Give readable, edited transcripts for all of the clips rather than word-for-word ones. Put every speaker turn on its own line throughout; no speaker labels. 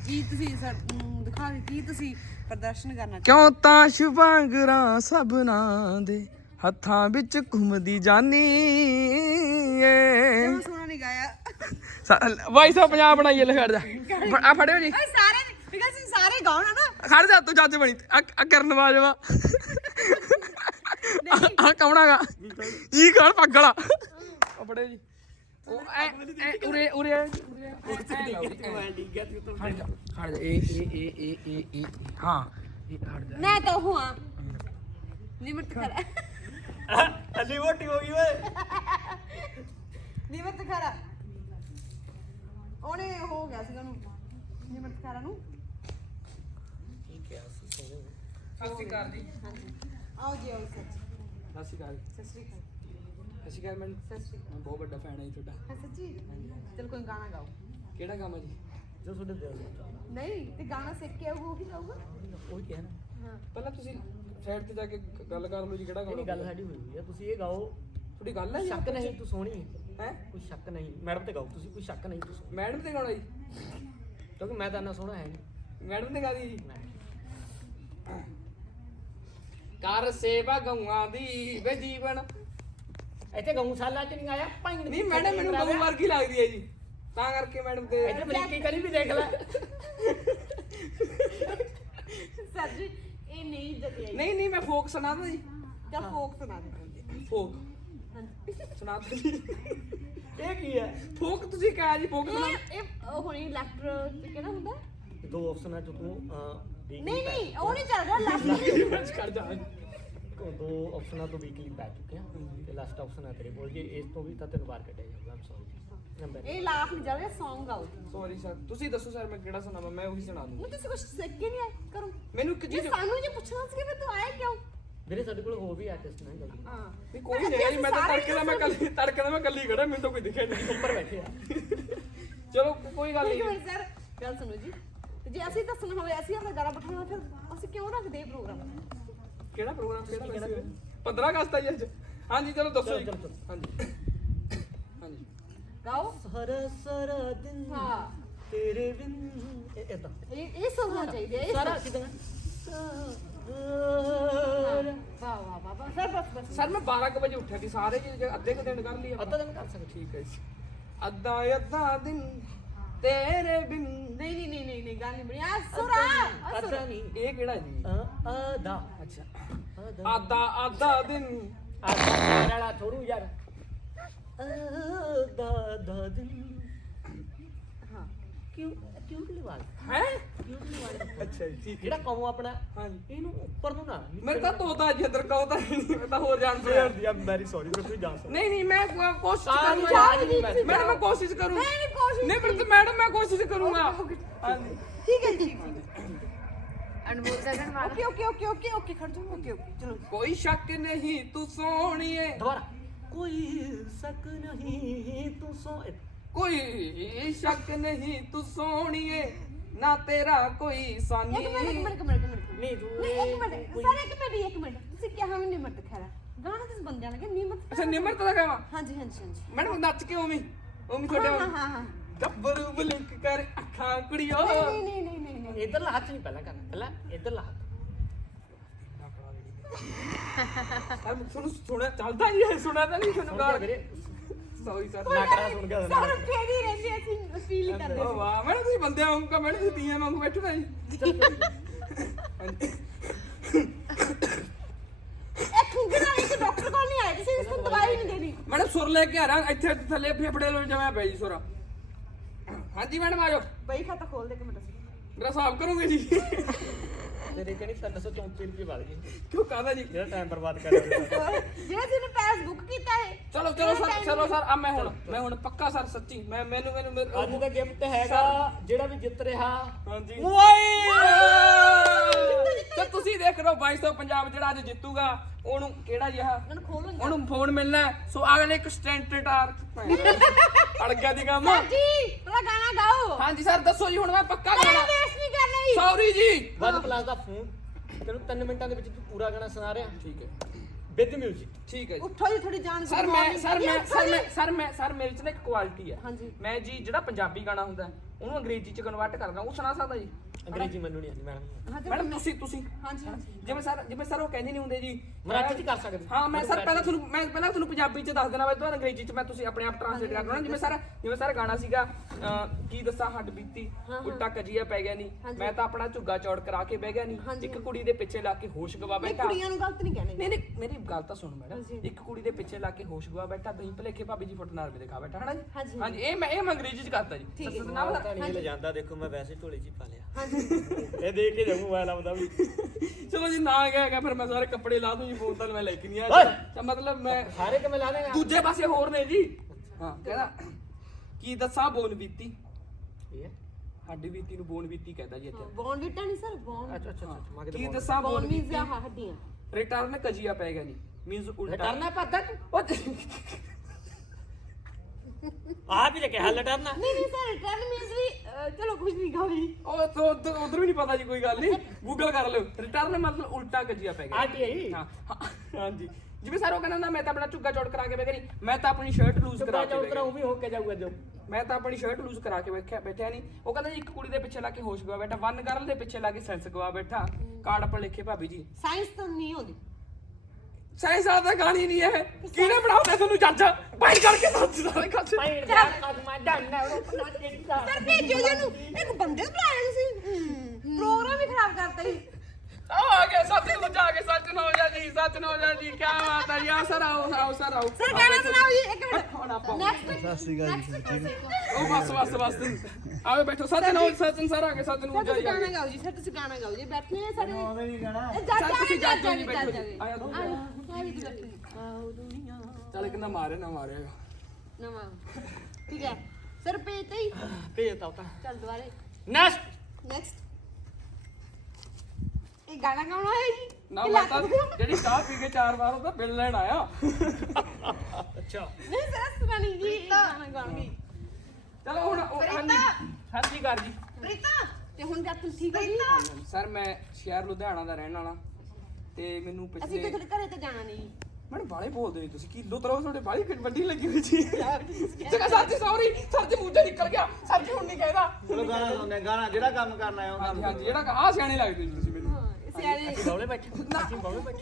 ਕੀ ਤੁਸੀਂ ਸਾਨੂੰ ਦਿਖਾ ਕੇ ਕੀ ਤੁਸੀਂ ਪ੍ਰਦਰਸ਼ਨ ਕਰਨਾ
ਕਿਉਂ ਤਾਂ ਸ਼ੁਭਾਂਗਰਾਂ ਸਭਨਾਂ ਦੇ ਹੱਥਾਂ ਵਿੱਚ ਘੁੰਮਦੀ ਜਾਨੀ ਏ
ਚਾਹੁੰਦੇ ਸੋਹਣਾ ਨਹੀਂ ਗਾਇਆ
ਵਾਈ ਸਾਹਿਬ ਪੰਜਾਬ ਬਣਾਈਏ ਲੈ ਖੜ ਜਾ ਆ ਫੜਿਓ ਜੀ
ਸਾਰੇ ਬਿਕਾਜ਼ ਤੁਸੀਂ ਸਾਰੇ ਗਾਉਣਾ ਨਾ
ਖੜ ਜਾ ਤੂੰ ਜੱਜ ਬਣੀ ਆ ਕਰਨ ਬਾਜਵਾ ਆ ਕੌਣਾਗਾ ਜੀ ਕੌਣ ਪਾਗਲ ਆ ਫੜਿਓ ਜੀ ਉਹ ਐ ਉਰੇ ਉਰੇ ਖੜ ਜਾ ਇਹ ਹਾਂ ਇਹ ਖੜ ਜਾ
ਮੈਂ ਤਾਂ ਉਹ ਹਾਂ ਨਿਮਰਤ ਖਰਾ
ਅੱਲੀ ਮੋਟੀ ਹੋ ਗਈ ਓਏ
ਨਿਮਰਤ ਖਰਾ ਉਹਨੇ ਹੋ ਗਿਆ ਸੀਗਾ ਉਹਨੂੰ ਨਿਮਰਤ ਖਰਾ ਨੂੰ
ਸਤਿ ਸ਼੍ਰੀ ਅਕਾਲ ਜੀ
ਹਾਂਜੀ ਆਓ ਜੀ ਆਓ ਸੱਚ
ਸਤਿ ਸ਼੍ਰੀ ਅਕਾਲ
ਸਤਿ ਸ਼੍ਰੀ ਅਕਾਲ
ਸਤਿ ਸ਼੍ਰੀ ਅਕਾਲ ਮੈਂ
ਸਤਿ ਸ਼੍ਰੀ ਅਕਾਲ
ਮੈਂ ਬਹੁਤ ਵੱਡਾ ਫੈਨ ਹਾਂ ਜੀ ਤੁਹਾਡਾ
ਹਾਂ ਸੱਚੀ ਚਲ ਕੋਈ ਗਾਣਾ ਗਾਓ
ਕਿਹੜਾ ਕੰਮ ਹੈ ਜੀ
ਜੋ ਤੁਹਾਡੇ ਦਿਲ
ਨਹੀਂ ਤੇ ਗਾਣਾ ਸਿੱਖ ਕੇ ਆਊਗਾ ਉਹ ਵੀ ਗਾਊਗਾ
ਉਹ ਕੀ ਹੈ ਨਾ
ਹਾਂ
ਪਹਿਲਾਂ ਤੁਸੀਂ ਸਾਈਡ ਤੇ ਜਾ ਕੇ ਗੱਲ ਕਰ ਲਓ ਜੀ ਕਿਹੜਾ
ਇਹ
ਗਾਣਾ
ਗੱਲ ਸਾਡੀ ਹੋਈ ਹੋਈ ਆ ਤੁਸੀਂ ਇਹ ਗਾਓ
ਤੁਹਾਡੀ ਗੱਲ ਹੈ ਜੀ
ਸ਼ੱਕ ਨਹੀਂ ਤੂੰ ਸੋਹਣੀ
ਹੈ
ਕੋਈ ਸ਼ੱਕ ਨਹੀਂ ਮੈਡਮ ਤੇ ਗਾਓ ਤੁਸੀਂ ਕੋਈ ਸ਼ੱਕ ਨਹੀਂ ਤੂੰ ਸੋਹਣੀ
ਮੈਡਮ ਤੇ ਗਾਉਣਾ ਜੀ
ਕਿਉਂਕਿ ਮੈਂ ਤਾਂ ਇੰਨਾ ਸੋਹਣਾ ਹੈ ਨਹੀਂ
ਮੈਡਮ ਤੇ ਗਾ ਦੀ ਜੀ ਕਰ ਸੇਵਾ ਗਊਆਂ ਦੀ ਵੇ ਜੀਵਨ
ਇੱਥੇ ਗਊਸ਼ਾਲਾ ਚ ਨਹੀਂ ਆਇਆ ਭਾਈ
ਨਹੀਂ ਮੈਡਮ ਮੈਨੂੰ ਗਊ ਵਰਗੀ ਲੱਗਦੀ ਹੈ ਜੀ ਤਾਂ ਕਰਕੇ ਮੈਡਮ ਤੇ
ਇੱਧਰ ਬਰੀਕੀ ਕਲੀ ਵੀ ਦੇਖ ਲੈ
ਸਰ ਜੀ ਇਹ ਨਹੀਂ ਜਤਿਆਈ
ਨਹੀਂ ਨਹੀਂ ਮੈਂ ਫੋਕ ਸੁਣਾਦਾ ਜੀ
ਜਾਂ ਫੋਕ ਸੁਣਾ ਦੇ
ਫੋਕ
ਹਾਂਜੀ
ਸੁਣਾਤਾ ਜੀ
ਇਹ ਕੀ ਹੈ
ਫੋਕ ਤੁਸੀਂ ਕਿਹਾ ਜੀ ਫੋਕ ਸੁਣਾ
ਇਹ ਹੁਣੀ ਲੈਫਟ ਚ ਕਿਹੜਾ ਹੁੰਦਾ
ਦੋ ਆਪਸ਼ਨਾਂ ਚ ਤੂੰ
ਨਹੀਂ ਨਹੀਂ ਉਹ ਨਹੀਂ ਚੱਲ ਰਿਹਾ ਲੈਫਟ
ਕਰ ਜਾ
ਦੋ ਆਪਸ਼ਨਾਂ ਤੋਂ ਵੀਕਲੀ ਪੈ ਚੁੱਕੇ ਆ ਤੇ ਲਾਸਟ ਆਪਸ਼ਨ ਹੈ ਤੇਰੇ ਕੋਲ ਜੇ ਇਸ ਤੋਂ ਵੀ ਤਾਂ ਤੈਨੂੰ ਬਾਹਰ ਕੱਢਿਆ ਜਾਊਗਾ ਆਮ ਸੌਰੀ ਨੰਬਰ
ਇਹ ਲਾਫ ਨਹੀਂ ਚੱਲ ਰਿਹਾ Song ਗਾਓ
ਸੌਰੀ ਸਰ ਤੁਸੀਂ ਦੱਸੋ ਸਰ ਮੈਂ ਕਿਹੜਾ ਸੁਣਾਵਾਂ ਮੈਂ ਉਹੀ ਸੁਣਾ ਦੂੰਗਾ
ਉਹ ਤੁਸੀਂ ਕੁਝ ਸਿੱਖ ਕੇ ਨਹੀਂ ਆਏ ਕਰੋ
ਮੈਨੂੰ ਇੱਕ
ਜੇ
ਚੀਜ਼
ਸਾਨੂੰ ਜੇ ਪੁੱਛਣਾ ਸੀ ਕਿ ਤੂੰ ਆਇਆ ਕਿਉਂ
ਵੀਰੇ ਸਾਡੇ ਕੋਲ ਹੋਰ ਵੀ ਆਰਟਿਸਟ ਨੇ ਜਲਦੀ
ਹਾਂ
ਵੀ ਕੋਈ ਨਹੀਂ ਜੀ ਮੈਂ ਤਾਂ ਤੜਕੇ ਦਾ ਮੈਂ ਕੱਲੀ ਖੜਾ ਮੈਨੂੰ ਤਾਂ ਕੋਈ ਦਿਖਿਆ ਨਹੀਂ
ਉੱਪਰ ਬੈਠੇ ਆ
ਚਲੋ ਕੋਈ ਗੱਲ
ਇੱਕ
ਨਹੀਂ
ਮਿੰਟ ਸਰ ਗੱਲ ਸੁਣੋ ਜੀ ਤੇ ਜੇ ਅਸੀਂ ਦੱਸਣਾ ਹੋਵੇ ਅਸੀਂ ਆਪਣਾ ਗਾਣਾ ਬਿਠਾਉਣਾ ਫਿਰ ਅਸੀਂ ਕਿਉਂ ਰੱਖਦੇ ਇਹ ਪ੍ਰੋਗਰਾਮ
ਕਿਹੜਾ ਪ੍ਰੋਗਰਾਮ ਕਿਹੜਾ 15 ਅਗਸਤ ਆ ਜੀ ਅੱਜ ਹਾਂਜੀ ਚਲੋ ਦੱਸੋ ਜੀ
ਚਲੋ।
ਹਾਂਜੀ ਹਾਂਜੀ
ਗਾਓ
ਸਾਰਾ ਸਾਰਾ ਦਿਨ
ਹਾਂ
ਤੇਰੇ ਬਿਨ ਇਦਾਂ
ਇਹ ਸਭ ਹੋਣਾ ਚਾਹੀਦਾ ਇਹ
ਸਾਰਾ ਕਿਦਾਂ
ਵਾਹ ਵਾਹ ਵਾਹ ਵਾਹ ਸਰ ਬਸ
ਸਰ ਮੈਂ 12 ਵਜੇ ਉੱਠਿਆ ਸੀ ਸਾਰੇ ਜੀ ਅੱਧੇ ਕੁ ਦਿਨ ਕਰ ਲਈ
ਅੱਧਾ ਦਿਨ ਕਰ ਸਕਦੇ
ਠੀਕ ਹੈ ਜੀ ਅੱਧਾ ਦਿਨ ਤੇਰੇ ਬਿਨ
ਨਹੀਂ ਗੱਲ ਨਹੀਂ ਬਣੀ ਆ ਸੁਰਾ
ਅੱਧਾ ਨਹੀਂ
ਇਹ ਕਿਹੜਾ ਜੀ
ਆਧਾ
ਅੱਛਾ ਆਧਾ ਦਿਨ
ਆਧਾ ਵਾਲਾ ਥੋੜੂ ਯਾਰ ਆਧਾ ਦਿਨ
ਹਾਂ
ਕਿਉਂ ਕਿ ਆਵਾਜ਼
ਹੈ
ਕਿਉਂ ਕਿ ਆਵਾਜ਼
ਅੱਛਾ ਜੀ ਠੀਕ
ਜਿਹੜਾ ਕੌਮ ਆਪਣਾ
ਹਾਂਜੀ
ਇਹਨੂੰ ਉੱਪਰ ਨੂੰ ਨਾ
ਮੇਰੇ ਤਾਂ ਤੋਤਾ ਜੀ ਅੰਦਰ ਕਹੋ ਤਾਂ ਮੈਂ ਤਾਂ ਹੋਰ ਜਾਣ ਪਿਆ
ਆਮ ਵੈਰੀ ਸੌਰੀ ਪਰ ਤੂੰ ਜਾਣ
ਨਹੀਂ ਮੈਂ ਕੋਸ਼ਿਸ਼
ਸਾਰੀ
ਕਰੂੰਗਾ
ਯਾਦ ਨਹੀਂ ਮੈਂ
ਮੈਡਮ ਮੈਂ ਕੋਸ਼ਿਸ਼ ਕਰੂੰ
ਨਹੀਂ ਕੋਸ਼ਿਸ਼
ਨਹੀਂ ਪਰ ਮੈਡਮ ਮੈਂ ਕੋਸ਼ਿਸ਼ ਕਰੂੰਗਾ ਹਾਂਜੀ
ਠੀਕ ਹੈ ਜੀ ਅਨਮੋਲ ਸੈਕੰਡ ਮਾਰ ਓਕੇ ਖੜ ਜਾਓ ਓਕੇ ਚਲੋ
ਕੋਈ ਸ਼ੱਕ ਨਹੀਂ ਤੂੰ ਸੋਹਣੀਏ
ਦੁਬਾਰਾ ਕੋਈ ਸ਼ੱਕ ਨਹੀਂ ਤੂੰ ਸੋ
ਕੋਈ ਸ਼ੱਕ ਨਹੀਂ ਤੂੰ ਸੋਹਣੀਏ ਨਾ ਤੇਰਾ ਕੋਈ ਸਾਨੀ
ਇੱਕ ਮਿੰਟ
ਨਹੀਂ ਤੂੰ
ਇੱਕ ਮਿੰਟ ਤੁਸੀਂ ਕਿਹਾ ਮੈਂ ਨਿਮਰਤ ਖੈਰਾ ਗਾਣਾ ਤੁਸੀਂ ਬੰਦਿਆਂ ਲੱਗੇ ਨਿਮਰਤ
ਅੱਛਾ ਨਿਮਰਤ ਦਾ ਕਹਾਂ
ਹਾਂਜੀ
ਮੈਡਮ ਨੱਚ ਕੇ ਉਵੇਂ ਤੁਹਾਡੇ
ਹਾਂ
ਗੱਭਰੂ ਬਲੁਕ ਕਰ ਅੱਖਾਂ ਕੁੜੀਓ
ਨਹੀਂ
ਇਧਰਲਾ ਹੱਥ ਨਹੀਂ ਪਹਿਲਾਂ ਕਰਨਾ ਪਹਿਲਾਂ ਇਧਰਲਾ ਹੱਥ
ਸਰ ਤੁਹਾਨੂੰ ਸੁਣਿਆ ਚੱਲਦਾ ਜੀ ਸੁਣਿਆ ਤਾਂ ਨਹੀਂ ਤੁਹਾਨੂੰ ਗਾ
ਵੀਰੇ
ਸੌਰੀ ਸਰ
ਨਾ ਕਰਾ ਸੁਣ ਗਿਆ
ਸਰ ਕਿਹੜੀ ਰਹਿੰਦੀ ਅਸੀਂ ਫੀਲ ਕਰਦੇ
ਓ ਵਾਹ ਮੈਡਮ ਤੁਸੀਂ ਬੰਦੇ ਵਾਂਗੂ ਮੈਡਮ ਤੁਸੀਂ ਤੀਆਂ ਵਾਂਗੂ ਬੈਠੋ ਜੀ
ਇਹ ਖੁੰਗਣ ਵਾਲੀ ਤੇ ਡਾਕਟਰ ਕੋਲ ਨਹੀਂ ਆਏ ਤੁਸੀਂ ਇਸ ਨੂੰ ਦਵਾਈ ਨਹੀਂ ਦੇਣੀ
ਮੈਡਮ ਸੁਰ ਲੈ ਕੇ ਆ ਰਹਾ ਇੱਥੇ ਥੱਲੇ ਫੇਫੜੇ ਲੋ ਜਮਿਆ ਪਿਆ ਜੀ ਸੁਰ ਹਾਂਜੀ ਮੈਡਮ ਆਜੋ
ਬਈ ਖਾਤਾ ਖੋਲ ਦੇ ਕਿ ਮਿੰਟ
ਮੇਰਾ ਹਿਸਾਬ ਕਰੋਗੇ ਜੀ
ਤੇਰੇ ਕਿਹੜੀ 334 ਰੁਪਏ ਵੱਧ ਗਏ
ਕਿਉਂ ਕਾਹਦਾ ਜੀ
ਜਿਹੜਾ ਟਾਈਮ ਬਰਬਾਦ ਕਰ ਰਿਹਾ
ਜਿਹੜਾ ਜਿਹਨੇ ਪੈਸ ਬੁੱਕ ਕੀਤਾ ਹੈ
ਚਲੋ ਸਰ ਆ ਮੈਂ ਹੁਣ ਪੱਕਾ ਸਰ ਸੱਚੀ ਮੈਨੂੰ
ਅੱਜ ਦਾ ਗਿਫਟ ਹੈਗਾ ਜਿਹੜਾ ਵੀ ਜਿੱਤ ਰਿਹਾ
ਹਾਂਜੀ ਓਏ ਤੇ ਤੁਸੀਂ ਦੇਖ ਰਹੇ ਹੋ 2200 ਪੰਜਾਬ ਜਿਹੜਾ ਅੱਜ ਜਿੱਤੂਗਾ ਉਹਨੂੰ ਕਿਹੜਾ ਜਿਹਾ
ਮੈਨੂੰ ਖੋਲੋ
ਉਹਨੂੰ ਫੋਨ ਮਿਲਣਾ ਸੋ ਅਗਲੇ ਇੱਕ ਸਟੈਂਟਰ ਅੜ ਗਿਆ ਦੀ ਕੰਮ
ਜੀ ਉਹਦਾ ਗਾਣਾ ਗਾਓ
ਹਾਂਜੀ ਸਰ ਦੱਸੋ ਜੀ ਹੁਣ ਮੈਂ ਪੱਕਾ
ਮੈਂ
ਗਾਣਾ
ਵੇਸ ਨਹੀਂ ਕਰਨਾ ਜੀ
ਸੌਰੀ ਜੀ
ਵਨ ਪਲੱਸ ਦਾ ਫੋਨ ਤੈਨੂੰ 3 ਮਿੰਟਾਂ ਦੇ ਵਿੱਚ ਤੂੰ ਪੂਰਾ ਗਾਣਾ ਸੁਣਾ ਰਿਹਾ
ਠੀਕ ਹੈ
ਵਿਦ 뮤직
ਠੀਕ ਹੈ ਜੀ
ਉੱਠੋ ਜੀ ਥੋੜੀ ਜਾਨ
ਸਰ ਮੇਰੇ ਚ ਨਾ ਇੱਕ ਕੁਆਲਿਟੀ ਹੈ
ਹਾਂਜੀ
ਮੈਂ ਜੀ ਜਿਹੜਾ ਪੰਜਾਬੀ ਗਾਣਾ ਹੁੰਦਾ ਉਹਨੂੰ ਅੰਗਰੇਜ਼ੀ ਚ ਕਨਵਰਟ ਕਰਨਾ, ਉਹ ਸੁਣਾ ਸਕਦਾ ਜੀ?
ਅੰਗਰੇਜ਼ੀ ਮੈਨੂੰ ਨਹੀਂ ਆਉਂਦੀ ਮੈਡਮ।
ਮੈਡਮ ਤੁਸੀਂ
ਹਾਂਜੀ
ਜਿਵੇਂ ਸਰ ਉਹ ਕਹਿੰਦੇ ਨਹੀਂ ਹੁੰਦੇ ਜੀ
ਮਰਾਠੀ ਚ ਕਰ ਸਕਦੇ।
ਹਾਂ ਮੈਂ ਸਰ ਪਹਿਲਾਂ ਤੁਹਾਨੂੰ ਪੰਜਾਬੀ ਚ ਦੱਸ ਦੇਣਾ ਬਾਅਦ ਤੋਂ ਅੰਗਰੇਜ਼ੀ ਚ ਮੈਂ ਤੁਸੀਂ ਆਪਣੇ ਆਪ ਟ੍ਰਾਂਸਲੇਟ ਕਰ ਦੇਣਾ। ਜਿਵੇਂ ਸਰ ਗਾਣਾ ਸੀਗਾ ਕੀ ਦੱਸਾਂ ਹੱਡ ਬੀਤੀ ਉਲਟਾ ਕਜੀਆ ਪੈ ਗਿਆ ਨਹੀਂ, ਮੈਂ ਤਾਂ ਆਪਣਾ ਝੁੱਗਾ ਚੌੜ ਕਰਾ ਕੇ ਬਹਿ ਗਿਆ ਨਹੀਂ, ਇੱਕ ਕੁੜੀ ਦੇ ਪਿੱਛੇ ਲਾ ਕੇ ਹੋਸ਼ ਗਵਾ ਬੈਠਾ।
ਕੁੜੀਆਂ ਨੂੰ ਗਲਤ ਨਹੀਂ ਕਹਿਣੇ।
ਨਹੀਂ ਮੇਰੀ ਗੱਲ ਤਾਂ ਸੁਣ ਮੈਡਮ, ਇੱਕ ਕੁੜੀ ਦੇ ਪਿੱਛੇ ਲਾ ਕੇ ਹੋਸ਼ ਗਵਾ ਬੈਠਾ, ਦਹੀਂ ਭਲੇਖੇ ਭਾਬੀ ਜੀ ਫੁੱਟ ਨਾਲ ਵੀ ਦਿਖਾ ਬੈਠਾ ਹਨਾ ਜੀ। ਹਾਂਜੀ ਇਹ ਮੈਂ ਅੰਗਰੇਜ਼ੀ ਚ ਕਰਤਾ ਜੀ।
ਨਹੀਂ ਲੈ ਜਾਂਦਾ, ਦੇਖੋ ਮੈਂ ਵੈਸੇ ਢੋਲੇ 'ਚ ਹੀ ਪਾ ਲਿਆ। ਇਹ ਦੇਖ ਕੇ ਜਾਊਂ ਮੋਬਾਈਲ ਆਪਦਾ ਵੀ।
ਚਲੋ ਜੀ ਨਾ ਗਿਆ ਫਿਰ ਮੈਂ ਸਾਰੇ ਕੱਪੜੇ ਲਾ ਦੂੰ ਜੀ, ਬੋਤਲ ਮੈਂ ਲੈ ਕੇ ਨਹੀਂ ਆਇਆ। ਮਤਲਬ ਮੈਂ
ਸਾਰੇ ਕਿਵੇਂ ਲਾ ਦੇਗਾ?
ਦੂਜੇ ਪਾਸੇ ਹੋਰ ਨੇ ਜੀ। ਹਾਂ ਕਹਿੰਦਾ ਕੀ ਦੱਸਾਂ ਬੋਨ ਬੀਤੀ, ਹੱਡੀ ਬੀਤੀ ਨੂੰ ਬੋਨ ਬੀਤੀ ਕਹਿੰਦਾ ਜੀ ਇੱਥੇ।
ਬੋਨ ਵੀਟਾ ਨਹੀਂ ਸਰ, ਬੋਨ।
ਅੱਛਾ
ਕੀ ਦੱਸਾਂ
ਬੋਨ
ਬੋਨ
ਮੀਨਸ
ਬੀਤੀ,
ਹੱਡੀਆਂ।
ਰਿਟਰਨ ਕਜੀਆ ਪੈ ਗਿਆ ਨਹੀਂ ਮੀਨਸ ਉਲਟਾ
ਲਟਰਨਾ ਪੱਦਾ
ਉਹ
ਆਪ ਹੀ ਕਿਹਾ ਲਟਰਨਾ।
ਨਹੀਂ ਸਰ, ਰਿਟਰਨ ਮੀਨਸ ਵੀ ਚਲੋ ਕੁਝ ਨਹੀਂ ਗਾਵੀ।
ਉਹ ਉਧਰ ਵੀ ਨਹੀਂ ਪਤਾ ਜੀ, ਕੋਈ ਗੱਲ ਨਹੀਂ, ਗੂਗਲ ਕਰ ਲਿਓ। ਰਿਟਰਨ ਮਤਲਬ ਉਲਟਾ ਕਜੀਆ ਪੈ ਗਿਆ।
ਆਰਟੀਆਈ।
ਹਾਂ ਹਾਂਜੀ ਜਿਵੇਂ ਸਰ ਉਹ ਕਹਿੰਦਾ ਹੁੰਦਾ ਮੈਂ ਤਾਂ ਆਪਣਾ ਝੁੱਗਾ ਚੌੜ ਕਰਾ ਕੇ ਬੈਠਾ ਨਹੀਂ, ਮੈਂ ਤਾਂ ਆਪਣੀ ਸ਼ਰਟ ਲੂਜ਼ ਕਰਾ ਕੇ ਬੈਠਾ,
ਉਹ ਵੀ ਹੋ ਕੇ ਜਾਊਗਾ ਜੋ
ਮੈਂ ਤਾਂ ਆਪਣੀ ਸ਼ਰਟ ਲੂਜ਼ ਕਰਾ ਕੇ ਬੈਠਿਆ ਨਹੀਂ। ਉਹ ਕਹਿੰਦਾ ਜੀ ਇੱਕ ਕੁੜੀ ਦੇ ਪਿੱਛੇ ਲਾ ਕੇ ਹੋਸ਼ ਗਵਾ ਬੈਠਾ, ਵਨ ਗਰਲ ਦੇ ਪਿੱਛੇ ਲਾ ਕੇ ਸੈਂਸ ਗਵਾ ਬੈਠਾ, ਕਾਰਡ ਪਰ ਲਿਖੇ ਭਾਬੀ ਜੀ।
ਸਾਇੰਸ ਤਾਂ ਨਹੀਂ ਹੁੰਦੀ।
ਸਾਇੰਸ ਵਾਲਾ ਤਾਂ ਗਾਣੀ ਨਹੀਂ ਹੈ, ਕਿਹਨੇ ਬਣਾਉਂਦਾ ਤੁਹਾਨੂੰ ਜੱਜ ਬਾਈ ਕਰਕੇ ਦੱਸ ਸਾਰੇ ਕੱਚ
ਸਰ ਭੇਜੋ ਇਹਨੂੰ, ਇੱਕ ਬੰਦੇ ਨੂੰ ਬੁਲਾਇਆ ਤੁਸੀਂ, ਪ੍ਰੋਗਰਾਮ ਹੀ ਖਰਾਬ ਕਰਤਾ ਜੀ।
ਆ ਗਿਆ ਸੱਚ ਨਾ ਹੋ ਜਾ ਜੀ, ਸੱਚ ਨਾ ਹੋ ਜਾ ਜੀ, ਕੀ ਬਾਤ ਹੈ ਯਾਰ। ਸਰ ਆਓ
ਸਰ ਗਾਣਾ ਸੁਣਾਓ ਜੀ, ਇੱਕ ਮਿੰਟ। ਨੈਕਸਟ
ਸਤਿ ਸ਼੍ਰੀ ਅਕਾਲ ਜੀ, ਠੀਕ ਹੈ।
ਉਹ ਬਸ ਆਵੇ ਬੈਠੋ। ਸੱਜਣ ਸਰ ਆ ਗਏ, ਸੱਜਣ ਨੂੰ
ਤੁਸੀਂ ਗਾਣਾ ਗਾਓ ਜੀ ਸਰ, ਤੁਸੀਂ ਗਾਣਾ ਗਾਓ ਜੀ। ਬੈਠੇ ਆ ਸਾਡੇ
ਨਹੀਂ ਗਾਣਾ
ਤੁਸੀਂ ਜੱਜ
ਜਾ
ਜੀ ਬੈਠੋ ਜੀ। ਆਇਆ ਤੂੰ
ਆਓ ਦੁਨੀਆ
ਚੱਲ ਕਿੰਨਾ ਮਾਰਿਆ
ਨਵਾਂ। ਠੀਕ ਹੈ ਸਰ, ਭੇਜ ਤੇ ਹੀ
ਭੇਜਤਾ ਤਾਂ
ਚੱਲ ਦੁਬਾਰੇ
ਨੈਕਸਟ।
ਇਹ ਗਾਣਾ ਗਾਉਣਾ ਹੈ ਜੀ
ਨਾ ਮੈਂ ਤਾਂ ਜਿਹੜੀ ਚਾਹ ਪੀ ਕੇ 4 ਵਾਰ ਉਹਦਾ ਬਿੱਲ ਲੈਣ ਆਇਆ।
ਅੱਛਾ
ਨਹੀਂ ਸਰ, ਸੁਣਾਣੀ ਜੀ, ਗਾਣਾ ਗਾਉਣੀ।
ਚਲੋ ਹੁਣ ਹਾਂਜੀ ਕਰ ਜੀ।
ਪ੍ਰੀਤਾ ਤੇ ਹੁਣ ਜਦ ਤੂੰ ਠੀਕ ਹੋ ਜੀ,
ਸਰ ਮੈਂ ਸ਼ਹਿਰ ਲੁਧਿਆਣਾ ਦਾ ਰਹਿਣ ਵਾਲਾ ਤੇ ਮੈਨੂੰ
ਅਸੀਂ
ਪਿਛਲੇ
ਤੇ ਤੁਹਾਡੇ ਘਰੇ ਤੇ ਜਾਣਾ ਨਹੀਂ।
ਮੈਨੂੰ ਬਾਲੇ ਬੋਲਦੇ ਨਹੀਂ ਤੁਸੀਂ, ਕਿਲੋ ਤਰ੍ਹਾਂ ਤੁਹਾਡੇ ਬਾਲੀ ਵੱਡੀ ਲੱਗੀ ਹੋਈ ਸੀ ਜਗਾ। ਸਰ ਜੀ ਸੌਰੀ, ਸਰ ਜੀ ਮੂੰਹ ਚੋਂ ਨਿਕਲ ਗਿਆ, ਸਰ ਜੀ ਹੁਣ ਨਹੀਂ ਕਹਿਦਾ।
ਚਲੋ ਗਾਣਾ ਸੁਣਨੇ, ਗਾਣਾ ਜਿਹੜਾ ਕੰਮ ਕਰਨਾ ਹੈ ਉਹ
ਹਾਂਜੀ ਹਾਂਜੀ ਜਿਹੜਾ ਆਹ ਸਿਆਣੇ ਲੱਗਦੇ ਜੀ ਤੁਸੀਂ ਮੈਨੂੰ।
ਸਿਆਣੇ
ਬੌਲੇ ਬੈਠੇ ਅਸੀਂ ਬੌਲੇ ਬੈਠੇ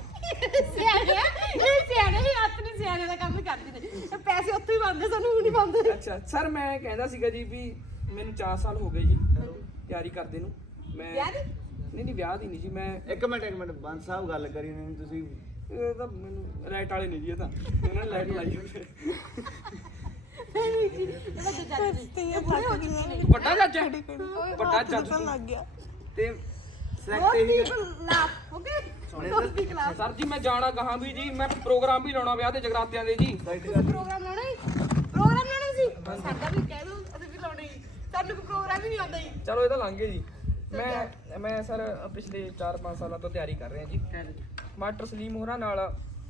ਸਿਆਣੇ ਹੀ ਆਪਣੇ ਸਿਆਣੇ ਦਾ ਕੰਮ ਕਰਦੇ ਨੇ, ਪੈਸੇ ਉੱਥੇ ਹੀ ਬੰਦੇ, ਸਾਨੂੰ ਹੁਣ ਨਹੀਂ ਬੰਦੇ।
ਅੱਛਾ ਸਰ ਮੈਂ ਕਹਿੰਦਾ ਸੀਗਾ ਜੀ ਵੀ ਮੈਨੂੰ 4 ਸਾਲ ਹੋ ਗਏ ਜੀ ਤਿਆਰੀ ਕਰਦੇ ਨੂੰ। ਮੈਂ
ਵਿਆਹ ਦੀ?
ਨਹੀਂ ਵਿਆਹ ਦੀ ਨਹੀਂ ਜੀ। ਮੈਂ
ਇੱਕ ਮਿੰਟ ਬੰਦ ਸਾਹਿਬ ਗੱਲ ਕਰੀ ਨਹੀਂ ਤੁਸੀਂ।
ਇਹ ਤਾਂ ਮੈਨੂੰ ਲਾਈਟ ਵਾਲੇ ਨਹੀਂ ਜੀ, ਇਹ ਤਾਂ ਇਹਨਾਂ ਨੇ ਲਾਈਟ ਲਾਈ ਹੋਈ ਹੈ।
ਨਹੀਂ ਜੀ, ਇਹਦਾ ਤਾਂ ਜੱਜ ਨਹੀਂ, ਇਹ ਬੁੜੇ ਹੋ ਚੁੱਕੇ ਨੇ।
ਵੱਡਾ ਜੱਜ ਹੈ, ਵੱਡਾ ਜੱਜ ਲੱਗ ਗਿਆ ਤੇ
Don't speak laugh, okay? Don't speak laugh.
Sir ji ਮੈਂ ਜਾਣਾ ਕਹਾਂ ਵੀ ਜੀ, ਮੈਂ ਪ੍ਰੋਗਰਾਮ ਵੀ ਲਾਉਣਾ ਵਿਆਹ ਦੇ ਜਗਰਾਤਿਆਂ ਦੇ ਜੀ।
ਪ੍ਰੋਗਰਾਮ ਲਾਉਣਾ ਹੀ? ਪ੍ਰੋਗਰਾਮ ਲਾਉਣਾ ਸੀ? ਸਾਡਾ ਵੀ ਕਹਿ ਦੋ, ਅਸੀਂ ਵੀ ਲਾਉਣਾ ਹੀ। ਸਾਨੂੰ ਕੋਈ ਪ੍ਰੋਗਰਾਮ ਹੀ ਨਹੀਂ ਆਉਂਦਾ ਜੀ।
ਚਲੋ ਇਹ ਤਾਂ ਲੰਘ ਗਏ ਜੀ। ਮੈਂ ਸਰ ਪਿਛਲੇ 4-5 ਸਾਲਾਂ ਤੋਂ ਤਿਆਰੀ ਕਰ ਰਿਹਾ ਜੀ ਮਾਸਟਰ ਸਲੀਮ ਹੋਰਾਂ ਨਾਲ।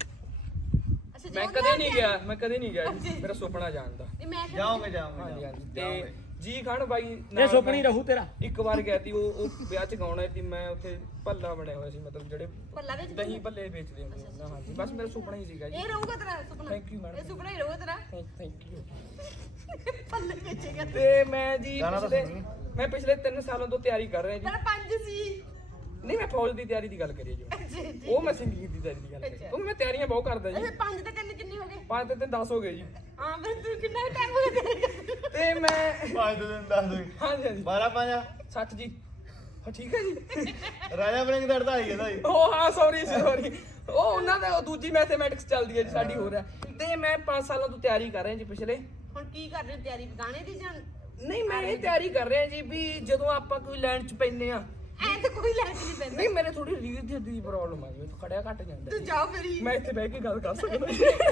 ਅੱਛਾ,
ਮੈਂ ਕਦੇ ਨਹੀਂ ਗਿਆ ਜੀ, ਮੇਰਾ ਸੁਪਨਾ ਜਾਣ ਦਾ।
ਇਹ ਮੈਂ
ਜਾਓਗੇ
ਹਾਂਜੀ ਹਾਂਜੀ ਤੇ ਜੀ ਖਾਨ ਬਾਈ
ਇਹ ਸੁਪਨੀ ਰਹੂ ਤੇਰਾ।
ਇੱਕ ਵਾਰ ਗਿਆ ਤੀ ਉਹ ਵਿਆਹ ਚ ਗਾਉਣਾ ਸੀ। ਮੈਂ ਉੱਥੇ ਭੱਲਾ ਬਣਿਆ ਹੋਇਆ ਸੀ, ਮਤਲਬ ਜਿਹੜੇ
ਪੱਲਾ ਵਿੱਚ
ਦਹੀਂ ਭੱਲੇ ਵੇਚਦੇ ਹੁੰਦੇ ਨਾ। ਹਾਂਜੀ ਬਸ ਮੇਰਾ ਸੁਪਨਾ ਹੀ ਸੀਗਾ ਜੀ।
ਇਹ ਰਹੂਗਾ ਤੇਰਾ ਸੁਪਨਾ।
Thank you, madam.
ਇਹ ਸੁਪਨਾ ਹੀ ਰਹੂਗਾ ਤੇਰਾ।
Thank you.
ਪੱਲੇ ਵੇਚੇਗਾ
ਤੇ ਮੈਂ ਜੀ
ਗਾਣਾ ਤਾਂ
ਪਿਛਲੇ 3 ਸਾਲਾਂ ਤੋਂ ਤਿਆਰੀ ਕਰ ਰਿਹਾ ਜੀ।
ਤੇਰਾ 5 ਸੀ।
ਨਹੀਂ ਮੈਂ ਫੌਜ ਦੀ ਤਿਆਰੀ ਦੀ ਗੱਲ ਕਰੀ ਜੋ, ਉਹ ਮੈਂ ਸਿੰਗਿੰਗ ਦੀ ਤਿਆਰੀ ਦੀ ਗੱਲ ਕਰੀ। ਉਹ ਮੈਂ ਤਿਆਰੀਆਂ ਬਹੁਤ ਕਰਦਾ ਜੀ।
ਅੱਛਾ, 5 ਤੇ 3 ਕਿੰਨੇ ਹੋ ਗਏ?
5 ਤੇ 10 ਹੋ ਗਏ ਜੀ।
ਹਾਂ ਫਿਰ ਤੂੰ ਕਿੰਨਾ ਟਾਈਮ ਹੋ ਗਿਆ?
ਤੇ ਮੈਂ
5 ਦਿਨ 10 ਦਿਨ
ਹਾਂਜੀ ਹਾਂਜੀ
12 5
ਸੱਚ ਜੀ। ਹਾਂ ਠੀਕ ਹੈ ਜੀ।
ਰਾਜਾ ਬ੍ਰਿੰਗ ਦਾ ਅੜਦਾ ਹੀ ਇਹਦਾ ਹੀ।
ਉਹ ਹਾਂ ਸੌਰੀ ਉਹ ਉਹਨਾਂ ਦਾ ਦੂਜੀ ਮੈਥਮੈਟਿਕਸ ਚੱਲਦੀ ਹੈ ਜੀ, ਸਾਡੀ ਹੋ ਰਿਹਾ। ਤੇ ਮੈਂ 5 ਸਾਲਾਂ ਤੋਂ ਤਿਆਰੀ ਕਰ ਰਿਹਾ ਜੀ ਪਿਛਲੇ।
ਹੁਣ ਕੀ ਕਰ ਰਹੇ ਹੋ ਤਿਆਰੀ, ਗਾਣੇ ਦੀ ਜਾਂ
ਨਹੀਂ ਮੈਂ ਇਹ ਤਿਆਰੀ ਕਰ ਰਿਹਾ ਜੀ ਵੀ ਜਦੋਂ ਆਪਾਂ ਕੋਈ ਲਾਈਨ ਚ ਪੈਨੇ ਆ।
ਐ ਤਾਂ ਕੋਈ ਲੈਣ ਨਹੀਂ ਪੈਂਦਾ।
ਨਹੀਂ ਮੇਰੇ ਥੋੜੀ ਰੀੜ ਦੀ ਪ੍ਰੋਬਲਮ ਆ ਜੀ, ਖੜਿਆ ਘੱਟ ਜਾਂਦਾ
ਤੂੰ
ਜੀ।
ਜਾਓ ਫਿਰ ਹੀ।
ਮੈਂ ਇੱਥੇ ਬਹਿ ਕੇ ਗੱਲ ਕਰ ਸਕਦਾ।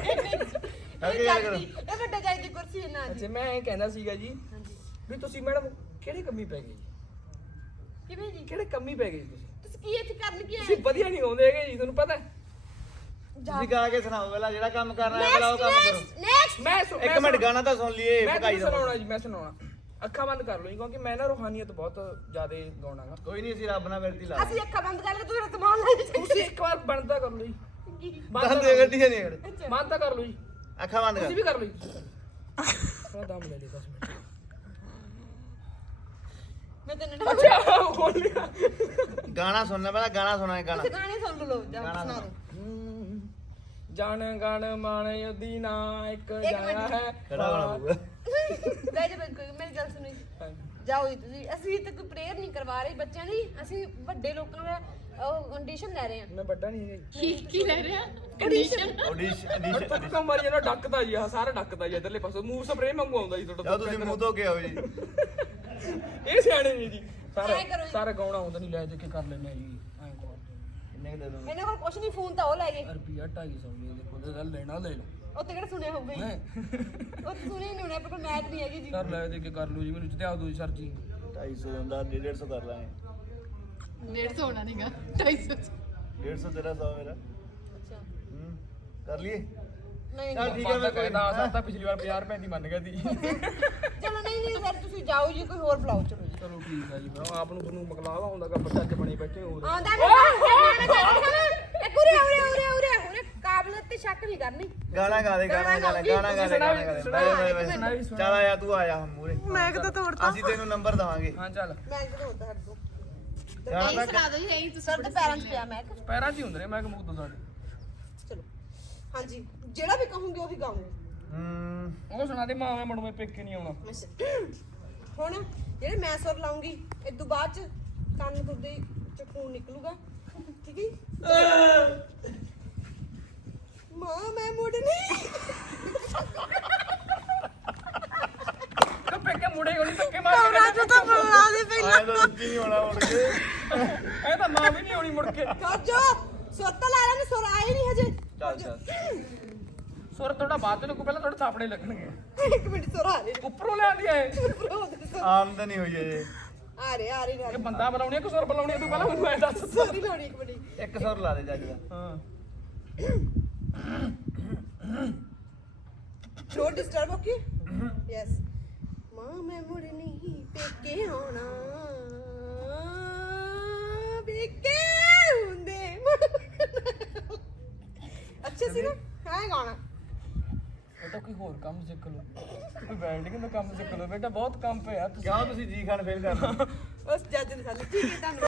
ਇਹ ਵੱਡਾ ਜਾਈ ਦੀ ਕੁਰਸੀ ਹੈ ਨਾ ਜੀ।
ਅੱਛਾ ਮੈਂ ਇਹ ਕਹਿੰਦਾ ਸੀਗਾ ਜੀ
ਹਾਂਜੀ,
ਵੀ ਤੁਸੀਂ ਮੈਡਮ ਕਿਹੜੀ ਕਮੀ ਪੈ ਗਈ ਜੀ?
ਕਿਵੇਂ ਜੀ?
ਕਿਹੜੇ ਕਮੀ ਪੈ ਗਈ ਜੀ ਤੁਸੀਂ?
ਤੁਸੀਂ ਕੀ ਇੱਥੇ ਕਰਨ ਕੀ
ਤੁਸੀਂ
ਆਏ?
ਵਧੀਆ ਨਹੀਂ ਆਉਂਦੇ ਹੈਗੇ ਜੀ, ਤੁਹਾਨੂੰ ਪਤਾ।
ਤੁਸੀਂ ਗਾ ਕੇ ਸੁਣਾਓ ਪਹਿਲਾਂ, ਜਿਹੜਾ ਕੰਮ ਕਰਨਾ ਹੈ ਪਹਿਲਾਂ ਉਹ ਕੰਮ ਕਰੋ।
ਨੈਕਸਟ
ਮੈਂ
ਇੱਕ ਮਿੰਟ ਗਾਣਾ ਤਾਂ ਸੁਣ ਲਈਏ,
ਮੈਂ
ਭਕਾਈ ਦਾ।
ਸੁਣਾਉਣਾ ਜੀ, ਮੈਂ ਸੁਣਾਉਣਾ। ਅੱਖਾਂ ਬੰਦ ਕਰ ਲਓ ਜੀ, ਕਿਉਂਕਿ ਮੈਂ ਨਾ ਰੂਹਾਨੀਅਤ ਬਹੁਤ ਜ਼ਿਆਦਾ ਗਾਉਣਾਗਾ।
ਕੋਈ ਨਹੀਂ, ਅਸੀਂ ਰੱਬ ਨਾਲ ਵਿਰਤੀ ਲਾ
ਅਸੀਂ ਅੱਖਾਂ ਬੰਦ ਕਰਕੇ ਤੂੰ ਰਤਮਾਨ ਲੈ ਜਾ।
ਤੁਸੀਂ ਇੱਕ ਵਾਰ ਬਣਦਾ ਕਰ ਲਓ ਜੀ।
ਬੰਦ ਦੇ ਗੱਡੀਆਂ ਨਹੀਂ ਯਾਰ।
ਬੰਦ ਤਾਂ ਕਰ ਲਓ ਜੀ,
ਅੱਖਾਂ ਬੰਦ
ਤੁਸੀਂ
ਕਰ।
ਵੀ ਕਰ ਲਓ ਜੀ। ਥੋੜਾ ਦਮ ਲੈ ਲਈ 10 ਮਿੰਟ।
ਮੈਂ ਤੈਨੂੰ
ਅੱਛਾ ਬੋਲ ਲਿਆ
ਗਾਣਾ ਸੁਣਨਾ ਪਹਿਲਾਂ ਗਾਣਾ ਸੁਣਾ ਗਾਣਾ
ਤੁਸੀਂ ਗਾਣੇ ਸੁਣ ਲਓ ਜਾਂ
ਗਾਣਾ
ਸੁਣਾ
ਸੁਣਾ।
ਦਿਓ
ਜਨ ਗਣ ਮਨ ਯਦੀ ਨਾ ਇੱਕ ਜਾਇਆ ਹੈ
ਕਿਹੜਾ ਗਾਣਾ ਹੋਊਗਾ
ਬੈ ਜਾ ਮੇਰੀ ਗੱਲ ਸੁਣੀ ਜਾਓ ਜੀ ਤੁਸੀਂ ਅਸੀਂ ਤਾਂ ਕੋਈ ਪ੍ਰੇਅਰ ਨਹੀਂ ਕਰਵਾ ਰਹੇ ਬੱਚਿਆਂ ਦੀ ਅਸੀਂ ਵੱਡੇ ਲੋਕਾਂ ਦਾ ਕੰਡੀਸ਼ਨ ਲੈ ਰਹੇ ਹਾਂ
ਮੈਂ ਵੱਡਾ ਨਹੀਂ ਹੈਗਾ
ਕੀ ਲੈ ਰਿਹਾ
ਕੰਡੀਸ਼ਨ
ਆਡੀਸ਼ਨ
ਪੱਕਾ ਮਾਰੀ ਜਾਂਦਾ ਡੱਕਦਾ ਜੀ ਆ ਸਾਰਾ ਡੱਕਦਾ ਜੀ ਇਧਰਲੇ ਪਾਸੋਂ ਮੂਵ ਸਪਰੇ ਮੰਗੂ ਆਉਂਦਾ ਜੀ
ਜਾ
ਤੁਹਾਡਾ
ਤੁਸੀਂ ਮੂੰਹ ਧੋ ਕੇ ਆਓ ਜੀ
ਇਹ ਸਿਆਣੇ ਨੇ ਜੀ ਸਾਰਾ
ਐਂ ਕਰੋ ਜੀ।
ਸਾਰਾ ਗਾਉਣਾ ਆਉਂਦਾ ਨਹੀਂ ਲੈ ਦੇ ਕੇ ਕਰ ਲੈਣਾ ਜੀ ਐਂ ਕਰ
ਕਿੰਨੇ ਕੁ ਦੇ ਦੋ
ਇਹਨਾਂ ਕੋਲ ਕੁਛ ਨਹੀਂ ਫੋਨ ਤਾਂ ਉਹ ਲੈ ਗਏ
ਰੁਪਿਆ 250 ਦੇ ਕੋਲ ਗੱਲ ਲੈਣਾ ਲੈ ਲਓ
ਉੱਥੇ ਕਿਹੜਾ ਸੁਣਿਆ ਹੋਊਗਾ ਜੀ
ਹੈਂ।
ਉਹ ਤਾਂ ਸੁਣਿਆ ਹੀ ਨਹੀਂ ਹੋਣਾ ਪਰ ਕੋਈ ਮੈਚ ਨਹੀਂ ਹੈਗੀ ਜੀ
ਸਰ ਲੈ ਦੇ ਕੇ ਕਰ ਲਓ ਜੀ ਮੈਨੂੰ ਜਿੱਤੇ ਦੋ ਸਰ ਜੀ
250 ਹੁੰਦਾ 150 ਕਰ ਲਾਂਗੇ
150 ਹੋਣਾ ਨਹੀਂਗਾ 250
150 ਤੇਰਾ 100 ਮੇਰਾ
ਅੱਛਾ
ਕਰ ਲਈਏ
ਨਹੀਂ
ਚੱਲ ਠੀਕ ਹੈ ਮੈਂ ਕੋਈ
ਕਹਿੰਦਾ ਸਰ ਤਾਂ ਪਿਛਲੀ ਵਾਰ 50 ਰੁਪਏ ਦੀ ਮੰਨ ਗਿਆ ਸੀ
ਚਲੋ ਨਹੀਂ ਸਰ ਤੁਸੀਂ ਜਾਓ ਜੀ ਕੋਈ ਹੋਰ ਬੁਲਾਓ ਚਲੋ ਜੀ
ਚਲੋ ਠੀਕ ਹੈ ਜੀ ਫਿਰ ਆਪ ਨੂੰ ਤੁਹਾਨੂੰ ਮਕਲਾਵਾ ਹੁੰਦਾ ਕਿ ਬੱਚਾ ਅੱਜ ਬਣੇ ਬੈਠੇ ਹੋ
ਆਉਂਦਾ ਨਹੀਂ ਇੱਕ ਉਰੇ ਕਾਬਲੀਅਤ ਤੇ ਸ਼ੱਕ ਨਹੀਂ ਕਰਨੀ
ਗਾਣਾ ਗਾ ਦੇ ਗਾਣਾ ਗਾ ਦੇ ਗਾਣਾ ਗਾ ਦੇ ਗਾਣਾ ਗਾ ਦੇ ਬਾਏ ਚੱਲ ਆਇਆ ਤੂੰ ਆਇਆ ਹੁਣ ਮੂਰੇ
ਮੈਂ ਕਿਤੇ ਤੋੜਤਾ
ਅਸੀਂ ਤੈਨੂੰ ਨੰਬਰ ਦਵਾਂਗੇ
ਹਾਂ ਚੱਲ
ਮੈਂ ਕਿਤੇ ਤੋੜਤਾ ਹੱਦ ਤੋਂ
ਗਾਣਾ
ਨਹੀਂ ਸੁਣਾ ਦੋ ਜੀ ਨਹੀਂ ਤੁਸੀਂ
ਸਰ ਦੇ ਪੈਰਾਂ 'ਚ ਪਿਆ ਮੈਂ
ਪੈਰਾਂ 'ਚ ਹੀ ਹੁੰਦੇ ਨੇ ਮੈਂ ਕਿ ਮੁੱਕ ਦੋ ਸਾਡੇ
ਚਲੋ ਹਾਂਜੀ ਜਿਹੜਾ ਵੀ ਕਹੂੰਗੀ ਉਹੀ ਗਾਉਂਗੀ
ਉਹ ਸੁਣਾ ਦੇ ਮਾਵੇਂ ਮੜੂਵੇਂ ਪੇਕੇ ਨਹੀਂ ਆਉਣਾ
ਹੁਣ ਜਿਹੜੇ ਮੈਂ ਸੁਰ ਲਾਉਂਗੀ ਇਹ ਤੋਂ ਬਾਅਦ ਚ ਕੰਨ ਤੁਰਦੇ ਚ ਖੂਨ ਨਿਕਲੂਗਾ ਠੀਕ ਹੈ ਮਾਂ ਮੈਂ ਮੁੜਨੀ
ਕਿ ਪੇਕੇ ਮੁੜੇ ਕੋਲ ਨਹੀਂ ਧੱਕੇ ਮਾਰ
ਕਮਰਾ ਚ ਤਾਂ ਬੁਲਾ ਦੇ ਪਹਿਲਾਂ
ਆਇਆ ਤਾਂ ਸੱਚੀ ਨਹੀਂ ਹੋਣਾ ਮੁੜ ਕੇ
ਇਹ ਤਾਂ ਮਾਂ ਵੀ ਨਹੀਂ ਆਉਣੀ ਮੁੜ ਕੇ
ਜੋ ਸੁਰ ਤਾਂ ਲਾ ਲੈਣੇ ਸੁਰ ਆਏ ਨਹੀਂ ਹਜੇ
ਚੱਲ ਚੱਲ
ਸੁਰ ਥੋੜਾ ਬਾਅਦ ਚ ਲੱਗੂ ਪਹਿਲਾਂ ਥੋੜੇ ਥਾਪੜੇ ਲੱਗਣਗੇ
ਇੱਕ ਮਿੰਟ ਸੁਰ ਆ ਰਹੇ
ਉੱਪਰੋਂ ਲਿਆਂਦੀ ਐ
ਆਮਦਨੀ ਹੋਈ ਹੈ
ਆ ਰਹੇ
ਇਹ ਬੰਦਾ ਬੁਲਾਉਣੀ ਆ ਕਿ ਸੁਰ ਬੁਲਾਉਣੀ ਆ ਤੂੰ ਪਹਿਲਾਂ ਮੈਨੂੰ ਐ ਦੱਸ
ਸੋਰੀ ਲਾਉਣੀ ਇੱਕ ਮਿੰਟ
ਇੱਕ ਸੁਰ ਲਾ ਦੇ ਜੱਜ ਦਾ
ਹਾਂ
ਥ੍ਰੋਟ ਡਿਸਟਰਬ ਹੋ ਗਈ ਯੈਸ ਮਾਂ ਮੈਂ ਮੁੜਨੀ ਪੇਕੇ ਆਉਣਾ ਪੇਕੇ ਹੁੰਦੇ ਅੱਛਾ ਸੀ ਨਾ ਹਾਂ ਗਾਣਾ
ਬੇਟਾ ਕੋਈ ਹੋਰ ਕੰਮ ਸਿੱਖ ਲਓ ਕੋਈ ਵੈਲਡਿੰਗ ਦਾ ਕੰਮ ਸਿੱਖ ਲਓ ਬੇਟਾ ਬਹੁਤ ਕੰਮ ਪਿਆ ਤੁਸੀਂ
ਕਿਉਂ ਤੁਸੀਂ ਜੀ ਖਾਨ ਫੇਲ ਕਰ
ਉਸ ਜੱਜ ਨੇ ਸਾਨੂੰ ਠੀਕ ਹੈ ਧੰਨਵਾਦ